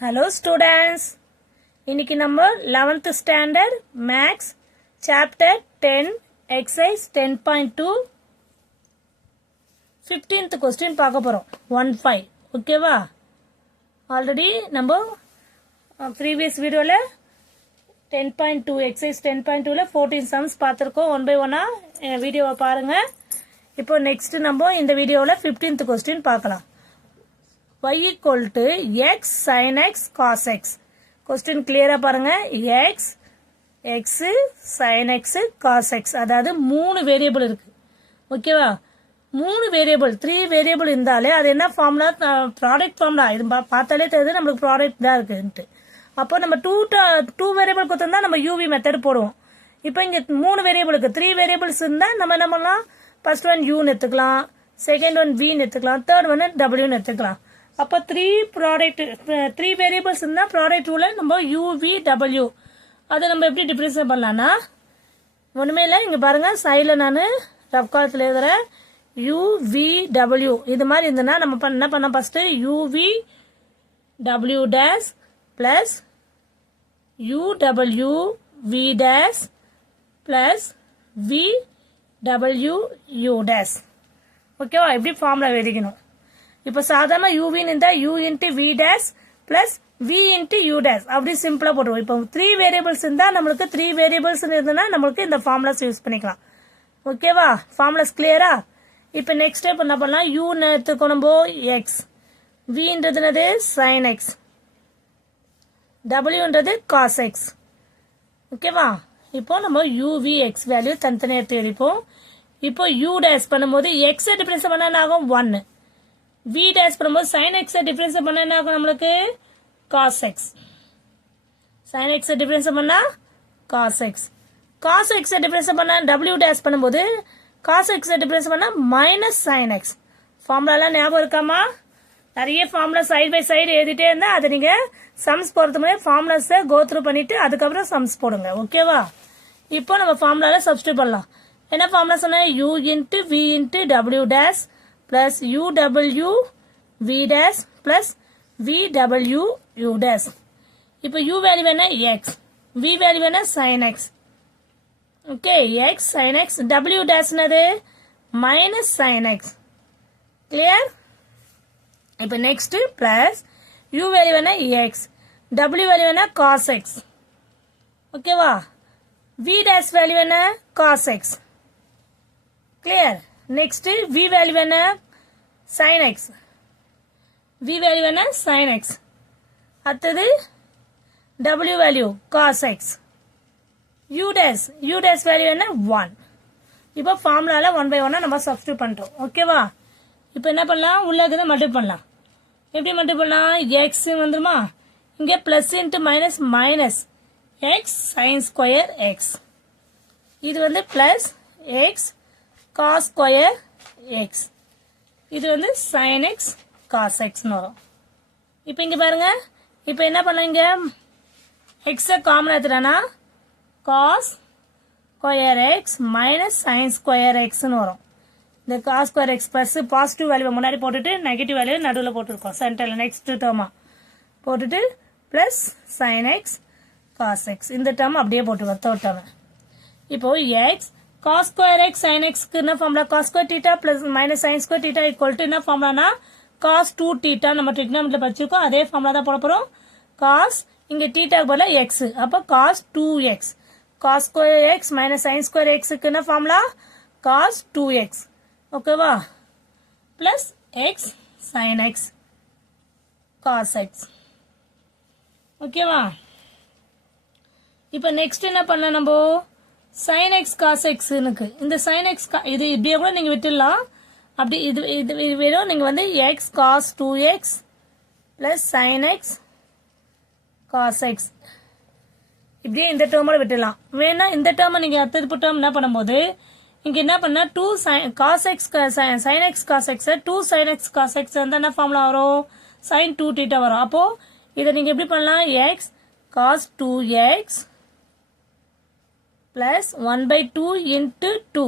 Hello students. இன்னைக்கு நம்ம 11th standard maths chapter 10 exercise 10.2 15th question பார்க்க போறோம் 15 ஓகேவா ஆல்ரெடி நம்ம previous வீடியோல 10.2 exercise 10.2ல 14 sums பார்த்திருக்கோம் one by one வீடியோவை பாருங்க இப்போ நெக்ஸ்ட் நம்ம இந்த வீடியோல 15th question பார்க்கலாம் y equal to x sin x cos x question clear பாருங்க x x sin x cos x அதாவது மூணு வேரியபிள் இருக்கு ஓகேவா மூணு வேரியபிள் 3 வேரியபிள் இருந்தாலே அது என்ன ஃபார்முலா ப்ராடக்ட் ஃபார்முலா இது பார்த்தாலே தெரியுது நமக்கு ப்ராடக்ட் தான் இருக்குன்ட்டு அப்போ நம்ம 2 வேரியபிள் கொடுத்தா நம்ம uv மெத்தட் போடுவோம் இப்போ இங்க மூணு வேரியபிளுக்கு 3 வேரியபிள்ஸ் இருந்தா நம்ம என்ன பண்ணலாம் ஃபர்ஸ்ட் ஒன் u ன்னு எடுத்துக்கலாம் செகண்ட் ஒன் v ன்னு எடுத்துக்கலாம் தேர்ட் ஒன் w ன்னு எடுத்துக்கலாம் அப்போ 3 வேரியபிள்ஸ் இருந்தா ப்ராடக்ட் ரூல்ல நம்ம uv w அதை நம்ம எப்படி டிஃபரன்ஷியேட் பண்ணலாம்னா ஒண்ணுமே இல்ல இங்க பாருங்க சைடுல நான் ரஃப் காலத்துல எழுதுறேன் uv w இது மாதிரி இருந்தனா நம்ம என்ன பண்ண first uv w dash plus uw v dash plus v w u dash ஓகேவா இப்படி ஃபார்முலா எழுதிக்கணும் இப்போ சாதாரண uv இருந்தா u into v dash plus v into u dash அப்படி சிம்பிளா போடுவோம் இப்போ 3 வேரியபிள்ஸ் இருந்தா நமக்கு 3 வேரியபிள்ஸ் இருந்தனா நமக்கு இந்த ஃபார்முலாஸ் யூஸ் பண்ணிக்கலாம் ஓகேவா ஃபார்முலாஸ் கிளியரா இப்போ நெக்ஸ்ட் ஸ்டெப் என்ன பண்ணலாம் u ன்னு எடுத்துக்கணும் x v ன்றது என்னது sin x w ன்றது cos x ஓகேவா இப்போ நம்ம uv x வேல்யூ தனித்தனியா எடுத்து எழுதிப்போம் இப்போ u dash பண்ணும்போது x டிஃபரன்ஸ் பண்ணா என்ன ஆகும் 1 v dash பண்ணும்போது sin x டிஃபரன்ஸ் பண்ணா என்ன ஆகும் நமக்கு cos x sin x difference பண்ணா cos x cos x difference பண்ணா w dash பண்ணும்போது cos x டிஃபரன்ஸ் பண்ணா minus sin x ஃபார்முலால ஞாபகம் இருக்காமா நிறைய ஃபார்முலா சைடு பை சைடு எழுதிட்டே இருந்தா அது நீங்க சம்ஸ் போறது முன்னாடி ஃபார்முலாஸ் கோ த்ரூ பண்ணிட்டு அதுக்கு அப்புறம் சம்ஸ் போடுங்க ஓகேவா இப்போ நம்ம ஃபார்முலால சப்ஸ்டிட்யூட் பண்ணலாம் என்ன ஃபார்முலா சொன்னா u into v into w dash plus uw v dash plus vw u dash இப்போ u வேல்யூ என்ன x v வேல்யூ என்ன sin x okay x sin x w dash என்னது minus sin x கிளியர் இப்போ next plus u value என்ன x w value என்ன cos x ஓகேவா v dash value என்ன cos x clear next v value என்ன sin x v value என்ன sin x அடுத்தது w value cos x u dash value என்ன 1 இப்போ ஃபார்முலால 1 by 1 நம்ம சப்ஸ்டிட்யூட் பண்றோம் ஓகேவா இப்போ என்ன பண்ணலாம் உள்ள இருக்கிறத மல்டிப்ளை பண்ணலாம் எப்படி மல்டிப்ளை பண்ணலாம் x வந்துருமா இங்க plus into minus minus x sin square x இது வந்து plus x cos square x இது வந்து sin x cos x வரும் இப்போ இங்க பாருங்க இப்போ என்ன பண்ணீங்க x காமன் எடுத்துட்டானா cos square x minus sin square x ன்னு வரும் இந்த cos square x plus positive value முன்னாடி போட்டுட்டு நெகட்டிவ் வேல்யூ நடுவுல போட்டுருக்கோம் சென்டர்ல நெக்ஸ்ட் டேர்மா போட்டுட்டு plus sin x cos x இந்த டேர்ம் அப்படியே போட்டுருக்கோம் தேர்ட் டேர்ம் இப்போ x cos square x sin x க்கு என்ன formula cos square theta plus minus sin square theta equal to என்ன ஃபார்முலானா cos 2 theta நம்ம trigonometry படிச்சிருக்கோம் அதே ஃபார்முலா தான் போட போறோம் cos இங்க theta க்கு பதிலா x அப்ப cos 2x cos square x minus sin square x க்கு என்ன ஃபார்முலா cos 2x ஓகேவா plus x sin x cos x ஓகேவா இப்போ நெக்ஸ்ட் என்ன பண்ணலாம் நம்ம sin x cos x னுக்கு இந்த sin x இது இப்படியே கூட நீங்க விட்டுடலாம் அப்படி இது வெறும் நீங்க வந்து x cos 2x plus sin x cos x இப்படியே இந்த டேர்மோட விட்டுடலாம் வேணா இந்த டேர்மை நீங்க அடுத்த டேர்ம் என்ன பண்ணும்போது இங்க என்ன பண்ணா 2 cos x sin x cos x 2 sin x cos x வந்து என்ன ஃபார்முலா வரும் sin 2 theta வரும் அப்போ இத நீங்க எப்படி பண்ணலாம் x cos 2x plus 1 by 2 into 2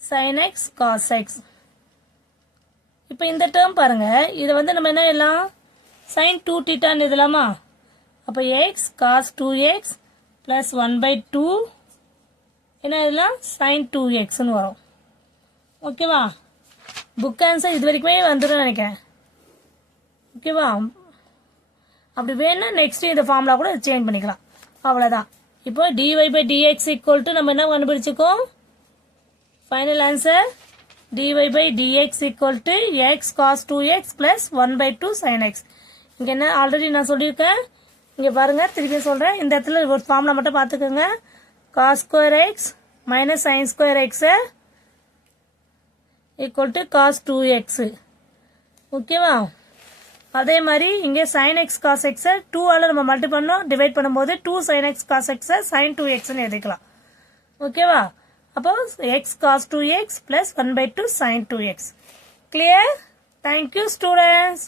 sin x cos x இப்போ இந்த டேர்ம் பாருங்க இத வந்து நம்ம என்ன எல்லாம் sin 2 தீட்டான்னு எழுதலாமா? அப்போ x cos 2x plus 1/2 என்ன எழுதலாம்? sin 2xன்னு வரும். ஓகேவா? புக் ஆன்சர் இது வரைக்குமே வந்துடும் நினைக்கிறேன். ஓகேவா? அப்படி வேணும்னா நெக்ஸ்ட் இந்த ஃபார்முலா கூட சேஞ்ச் பண்ணிக்கலாம். அவ்வளோதான். இப்போ dy/dx ஈக்குவல் டு நம்ம என்ன கண்டுபிடிச்சிக்கோம்? Final answer dy/dx equal to x cos 2x plus 1/2 sin x. இங்கே என்ன ஆல்ரெடி நான் சொல்லியிருக்கேன். இங்கே பாருங்க, திருப்பி சொல்கிறேன். இந்த இடத்துல ஒரு ஃபார்முலா மட்டும் பார்த்துக்கோங்க. cos square x minus sin square x equal to cos 2x. ஓகேவா? அதே மாதிரி இங்கே sin x cos x 2 ஆல நம்ம மல்டி பண்ணோம், டிவைட் பண்ணும்போது 2 sin x cos x sin 2xன்னு எழுதிக்கலாம். ஓகேவா? அப்போ x cos 2x plus 1/2 sin 2x. Clear? Thank you students.